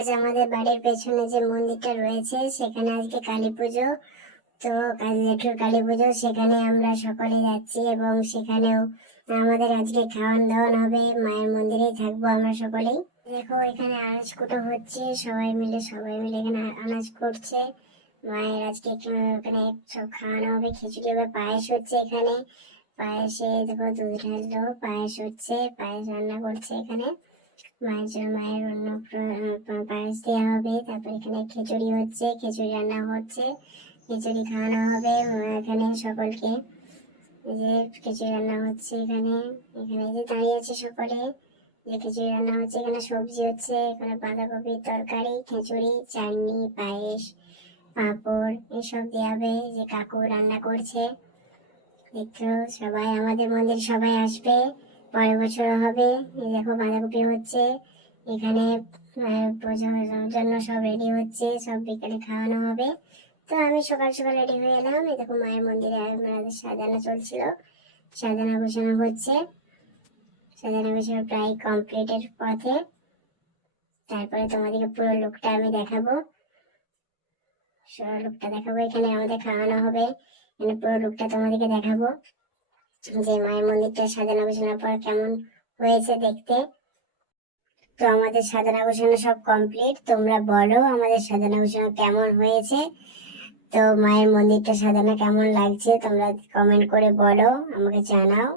আজ আমাদের বাড়ির পেছনে যে মন্দিরটা রয়েছে সেখানে আজকে কালী পুজো। তো জেঠুর কালী পুজো, সেখানে আমরা সকলে যাচ্ছি এবং সেখানেও আমাদের আজকে খাওয়ান দাওয়ান হবে। মায়ের মন্দিরেই থাকবো আমরা সকলেই। দেখো এখানে আনাজ কুটো হচ্ছে, সবাই মিলে এখানে আনাজ করছে। মায়ের আজকে এখানে সব খাওয়ানো হবে, খিচুড়ি হবে, পায়েস হচ্ছে এখানে। পায়েসে দেখো দুধ ঢাললো, পায়েস হচ্ছে, পায়েস রান্না করছে এখানে। মায়ের অন্য পায়েস দেওয়া হবে। তারপর এখানে খিচুড়ি হচ্ছে, খিচুড়ি রান্না হচ্ছে, খিচুড়ি খাওয়ানো হবে এখানে সকলকে। এই যে খিচুড়ি রান্না হচ্ছে এখানে। এখানে যে দাঁড়িয়ে আছে সকলে, যে খিচুড়ি রান্না হচ্ছে, এখানে সবজি হচ্ছে, এখানে বাঁধাকপির তরকারি, খিচুড়ি, চাটনি, পায়েস, পাঁপড় এসব দেওয়া হবে। যে কাকু রান্না করছে, দেখছো সবাই আমাদের মন্দির সবাই আসবে, পরের বছর হবে। এই দেখো বাঁধাকপি হচ্ছে এখানে, পুজোর জন্য সব রেডি হচ্ছে, সব বিকালে খাওয়ানো হবে। তো আমি সকাল সকাল রেডি হয়ে এলাম। এই দেখো মায়ের মন্দিরে আমাদের সাজানো চলছিল, সাজানো গোছানো হচ্ছে, সাজানো গোছানো প্রায় কমপ্লিটের পথে। তারপরে তোমাদেরকে পুরো লুকটা আমি দেখাবো, এখানে আমাদের খাওয়ানো হবে, এখানে পুরো লুকটা তোমাদেরকে দেখাবো যে মায়ের মন্দিরটা সাজানো গোছানোর পর কেমন হয়েছে দেখতে। তো আমাদের সাজানো গোছানো সব কমপ্লিট। তোমরা বলো আমাদের সাজানো গোছানো কেমন হয়েছে। তো মায়ের মন্দিরটা সাজানো কেমন লাগছে তোমরা কমেন্ট করে বলো, আমাকে জানাও।